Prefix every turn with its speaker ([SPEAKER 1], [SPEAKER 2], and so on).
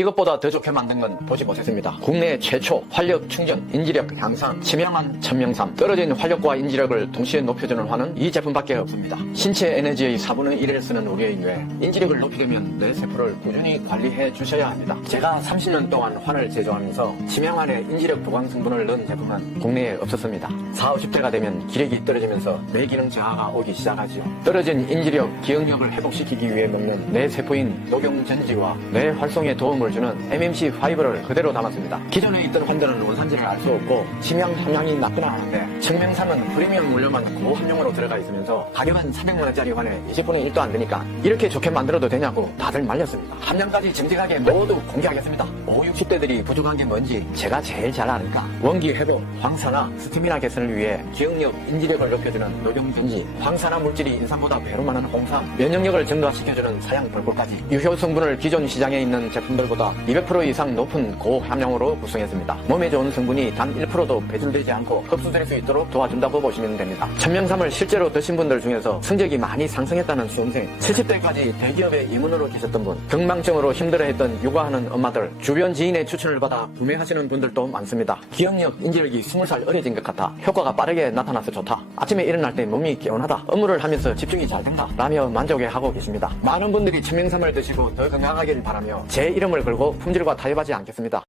[SPEAKER 1] 이것보다 더 좋게 만든 건 보지 못했습니다. 국내 최초 활력 충전, 인지력 향상, 치명한 천명삼, 떨어진 활력과 인지력을 동시에 높여주는 환은 이 제품밖에 없습니다. 신체 에너지의 4분의 1을 쓰는 우리의 뇌, 인지력을 높이려면 뇌 세포를 꾸준히 관리해 주셔야 합니다. 제가 30년 동안 환을 제조하면서 치명환에 인지력 보강 성분을 넣은 제품은 국내에 없었습니다. 40, 50대가 되면 기력이 떨어지면서 뇌 기능 저하가 오기 시작하지요. 떨어진 인지력, 기억력을 회복시키기 위해 먹는 뇌 세포인 녹용 전지와 뇌 활성에 도움을 주는 MMC5를 그대로 담았습니다. 기존에 있던 환들은 원산지를 알 수 없고 치명 함량이 낮거나 하는데 청명삼은 프리미엄 물려만 고함량으로 들어가 있으면서 가격은 400만 원짜리 환에 20분의 1도 안 되니까 이렇게 좋게 만들어도 되냐고 다들 말렸습니다. 함량까지 정직하게 모두 공개하겠습니다. 5, 60대들이 부족한 게 뭔지 제가 제일 잘 아니까 원기 회복, 황산화, 스태미나 개선을 위해 기억력, 인지력을 높여주는 녹용전지, 황산화 물질이 인삼보다 배로 많은 홍삼, 면역력을 증가시켜주는 사양 벌꿀까지 유효 성분을 기존 시장에 있는 제품들보다 200% 이상 높은 고함량으로 구성했습니다. 몸에 좋은 성분이 단 1%도 배출되지 않고 흡수될 수 있도록 도와준다고 보시면 됩니다. 천명삼을 실제로 드신 분들 중에서 성적이 많이 상승했다는 수험생, 70대까지 대기업의 임원으로 계셨던 분, 경망증으로 힘들어했던 육아하는 엄마들, 주변 지인의 추천을 받아 구매하시는 분들도 많습니다. 기억력, 인지력이 20살 어려진 것 같아 효과가 빠르게 나타나서 좋다. 아침에 일어날 때 몸이 개운하다. 업무를 하면서 집중이 잘 된다. 라며 만족해 하고 계십니다. 많은 분들이 천명삼을 드시고 더 건강하기를 바라며 제 이름을 걸고 품질과 타협하지 않겠습니다.